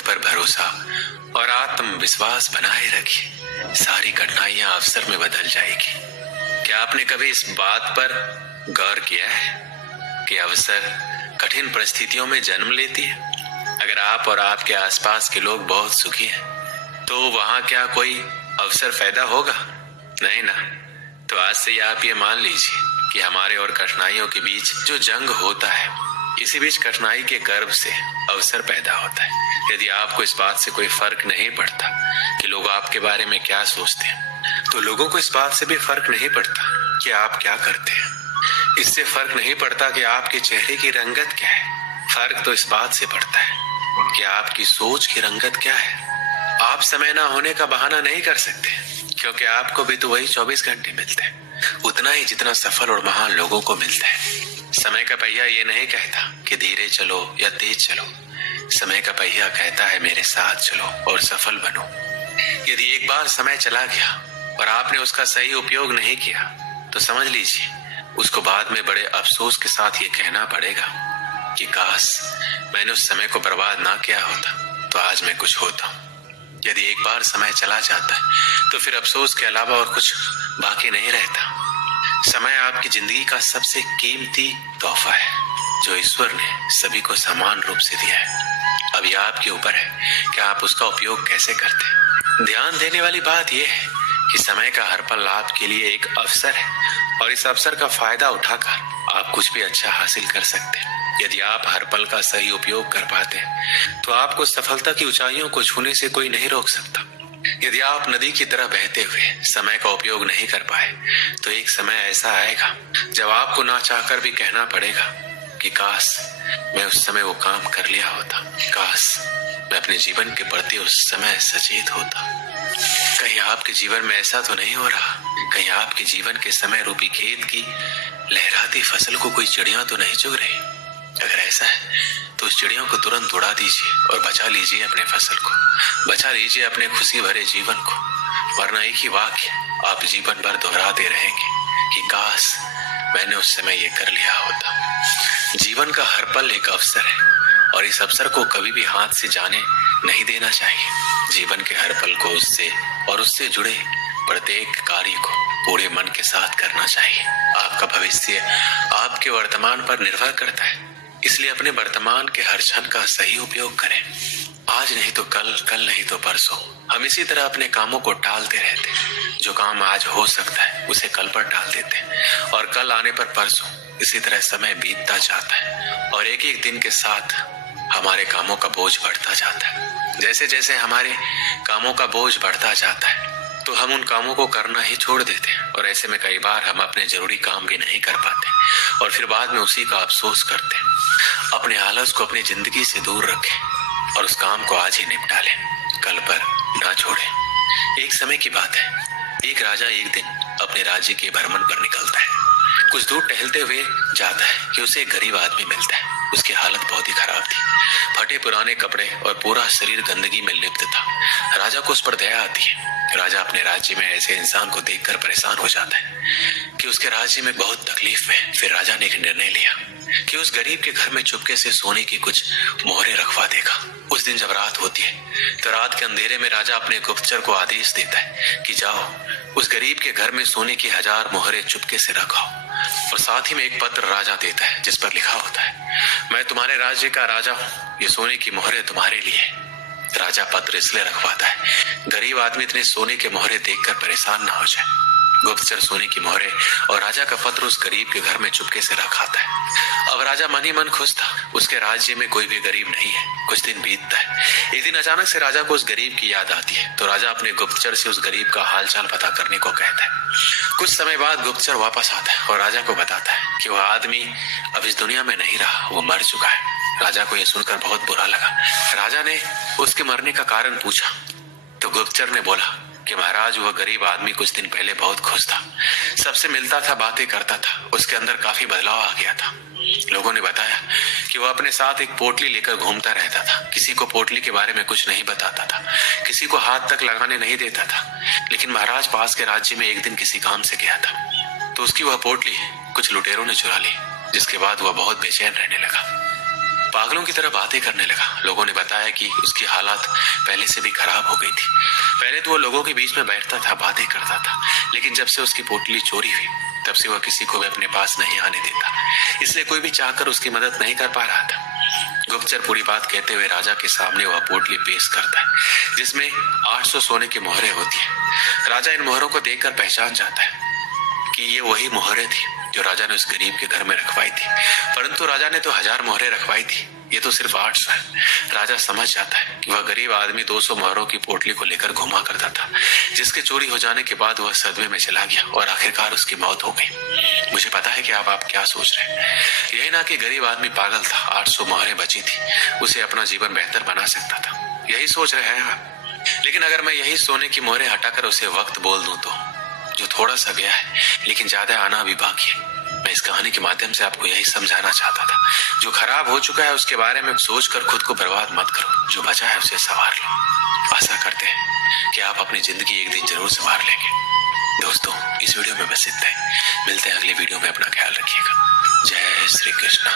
खुद पर भरोसा और आत्मविश्वास बनाए रखिए। सारी कठिनाइयां अवसर में बदल जाएगी। क्या आपने कभी इस बात पर गौर किया है कि अवसर कठिन परिस्थितियों में जन्म लेती है? अगर आप और आपके आसपास के लोग बहुत सुखी हैं, तो वहां क्या कोई अवसर पैदा होगा? नहीं ना। तो आज से आप ये मान लीजिए कि हमारे और कठिनाइयों के बीच जो जंग होता है, इसी बीच कठिनाई के गर्भ से अवसर पैदा होता है। यदि आपको इस बात से कोई फर्क नहीं पड़ता कि लोग आपके बारे में क्या सोचते हैं, तो लोगों को इस बात से भी फर्क नहीं पड़ता कि आप क्या करते हैं। इससे फर्क नहीं पड़ता कि आपके चेहरे की रंगत क्या है। फर्क तो इस बात से पड़ता है कि आपकी सोच की रंगत क्या है। आप समय ना होने का बहाना नहीं कर सकते, क्योंकि आपको भी तो वही 24 घंटे मिलते हैं, उतना ही जितना सफल और महान लोगों को मिलता है। समय का पहिया ये नहीं कहता कि धीरे चलो या तेज चलो। समय का पहिया कहता है मेरे साथ चलो और सफल बनो। यदि एक बार समय चला गया और आपने उसका सही उपयोग नहीं किया, तो समझ लीजिए उसको बाद में बड़े अफसोस के साथ ये कहना पड़ेगा कि काश मैंने उस समय को बर्बाद ना किया होता तो आज मैं कुछ होता। यदि एक बार समय चला जाता है तो फिर अफसोस के अलावा और कुछ बाकी नहीं रहता। समय आपकी जिंदगी का सबसे कीमती तोहफा है जो ईश्वर ने सभी को समान रूप से दिया है। अब यह आपके ऊपर है कि आप उसका उपयोग कैसे करते हैं। ध्यान देने वाली बात यह है कि समय का हर पल आपके लिए एक अवसर है, और इस अवसर का फायदा उठाकर आप कुछ भी अच्छा हासिल कर सकते हैं। यदि आप हर पल का सही उपयोग कर पाते हैं, तो आपको सफलता की ऊंचाइयों को छूने से कोई नहीं रोक सकता। यदि आप नदी की तरह बहते हुए समय का उपयोग नहीं कर पाए, तो एक समय ऐसा आएगा जब आपको ना चाहकर भी कहना पड़ेगा कि काश मैं उस समय वो काम कर लिया होता, काश मैं अपने जीवन के प्रति उस समय सचेत होता। कहीं आपके जीवन में ऐसा तो नहीं हो रहा? कहीं आपके जीवन के समय रूपी खेत की लहराती फसल को कोई चिड़िया तो नहीं चुग रही? अगर ऐसा है तो उस चिड़ियों को तुरंत उड़ा दीजिए और बचा लीजिए अपने फसल को, बचा लीजिए अपने खुशी भरे जीवन को। वरना एक ही वाक्य आप जीवन भर दोहराते रहेंगे कि काश मैंने उस समय ये कर लिया होता। जीवन का हर पल एक अवसर है, और इस अवसर को कभी भी हाथ से जाने नहीं देना चाहिए। जीवन के हर पल को उससे और उससे जुड़े प्रत्येक कार्य को पूरे मन के साथ करना चाहिए। आपका भविष्य आपके वर्तमान पर निर्भर करता है, इसलिए अपने वर्तमान के हर क्षण का सही उपयोग करें। आज नहीं तो कल, कल नहीं तो परसों। हम इसी तरह अपने कामों को टालते रहते हैं। जो काम आज हो सकता है उसे कल पर टाल देते हैं, और कल आने पर परसों। इसी तरह समय बीतता जाता है, और एक एक दिन के साथ हमारे कामों का बोझ बढ़ता जाता है। जैसे जैसे हमारे कामों का बोझ बढ़ता जाता है, तो हम उन कामों को करना ही छोड़ देते हैं, और ऐसे में कई बार हम अपने जरूरी काम भी नहीं कर पाते, और फिर बाद में उसी का अफसोस करते हैं। अपने आलस को अपनी जिंदगी से दूर रखें और उस काम को आज ही निपटा लें, कल पर ना छोड़ें। एक समय की बात है, एक राजा एक दिन अपने राज्य के भ्रमण पर निकलता है। कुछ दूर टहलते हुए जाता है कि उसे एक गरीब आदमी मिलता है। उसकी हालत बहुत ही खराब थी, फटे पुराने कपड़े और पूरा शरीर गंदगी में लिप्त था। राजा को उस पर दया आती है। राजा अपने राज्य में ऐसे इंसान को देखकर परेशान हो जाता है कि उसके राज्य में बहुत तकलीफ में। फिर राजा ने एक निर्णय लिया कि उस गरीब के घर में चुपके से सोने की कुछ मोहरें रखवा देगा। उस दिन जब रात होती है, तो रात के अंधेरे में राजा अपने गुप्तचर को आदेश देता है कि जाओ उस गरीब के घर में सोने की 1000 मोहरें चुपके से रखाओ। और साथ ही में एक पत्र राजा देता है जिस पर लिखा होता है, मैं तुम्हारे राज्य का राजा हूँ, ये सोने की मोहरें तुम्हारे लिए। राजा पत्र इसलिए रखवाता है गरीब आदमी इतने सोने के मोहरे देखकर परेशान ना हो जाए। गुप्तचर सोने की मोहरे और राजा का पत्र उस गरीब के घर में चुपके से रखाता है। अब राजा मन ही मन खुश था, उसके राज्य में कोई भी गरीब नहीं है। कुछ दिन बीतता है। एक दिन अचानक से राजा को उस गरीब की याद आती है, तो राजा अपने गुप्तचर से उस गरीब का हालचाल पता करने को कहता है। कुछ समय बाद गुप्तचर वापस आता है और राजा को बताता है कि वह आदमी अब इस दुनिया में नहीं रहा, वो मर चुका है। राजा को यह सुनकर बहुत बुरा लगा। राजा ने उसके मरने का कारण पूछा, तो गुप्तचर ने बोला कि महाराज वह गरीब आदमी कुछ दिन पहले बहुत खुश था, सबसे मिलता था, बातें करता था, उसके अंदर काफी बदलाव आ गया था। लोगों ने बताया कि वह अपने साथ एक पोटली लेकर घूमता रहता था, किसी को पोटली के बारे में कुछ नहीं बताता था, किसी को हाथ तक लगाने नहीं देता था। लेकिन महाराज पास के राज्य में एक दिन किसी काम से गया था, तो उसकी वह पोटली कुछ लुटेरों ने चुरा ली, जिसके बाद वह बहुत बेचैन रहने लगा। पागलों की तरह बातें करने लगा। लोगों ने बताया कि उसकी हालत पहले से भी खराब हो गई थी। पहले तो वो लोगों के बीच में बैठता था, बातें करता था, लेकिन जब से उसकी पोटली चोरी हुई तब से वह किसी को भी अपने पास नहीं आने देता, इसलिए कोई भी चाहकर उसकी मदद नहीं कर पा रहा था। गुप्तचर पूरी बात कहते हुए राजा के सामने वह पोटली पेश करता है, जिसमें 800 सोने की मोहरें होती है। राजा इन मोहरों को देखकर पहचान जाता है कि ये वही मोहरें थी जो राजा ने उस गरीब के घर में रखवाई थी, परंतु राजा ने तो 1000 मोहरें रखवाई थी, ये तो सिर्फ 800 है। राजा समझ जाता है कि वह गरीब आदमी 200 मोहरों की पोटली को लेकर घुमा करता था, जिसके चोरी हो जाने के बाद वह सदमे में चला गया और आखिरकार उसकी मौत हो गई। मुझे पता है कि आप क्या सोच रहे हैं। यही ना कि गरीब आदमी पागल था, 800 मोहरें बची थी, उसे अपना जीवन बेहतर बना सकता था, यही सोच रहे हैं आप। लेकिन अगर मैं यही सोने की मोहरें हटाकर उसे वक्त बोल दूं तो, जो थोड़ा सा गया है लेकिन ज्यादा आना अभी बाकी है। मैं इस कहानी के माध्यम से आपको यही समझाना चाहता था, जो खराब हो चुका है उसके बारे में सोचकर खुद को बर्बाद मत करो, जो बचा है उसे संवार लो। आशा करते हैं कि आप अपनी जिंदगी एक दिन जरूर संवार लेंगे। दोस्तों, इस वीडियो में बस इतना ही। मिलते हैं अगले वीडियो में, अपना ख्याल रखिएगा। जय श्री कृष्ण।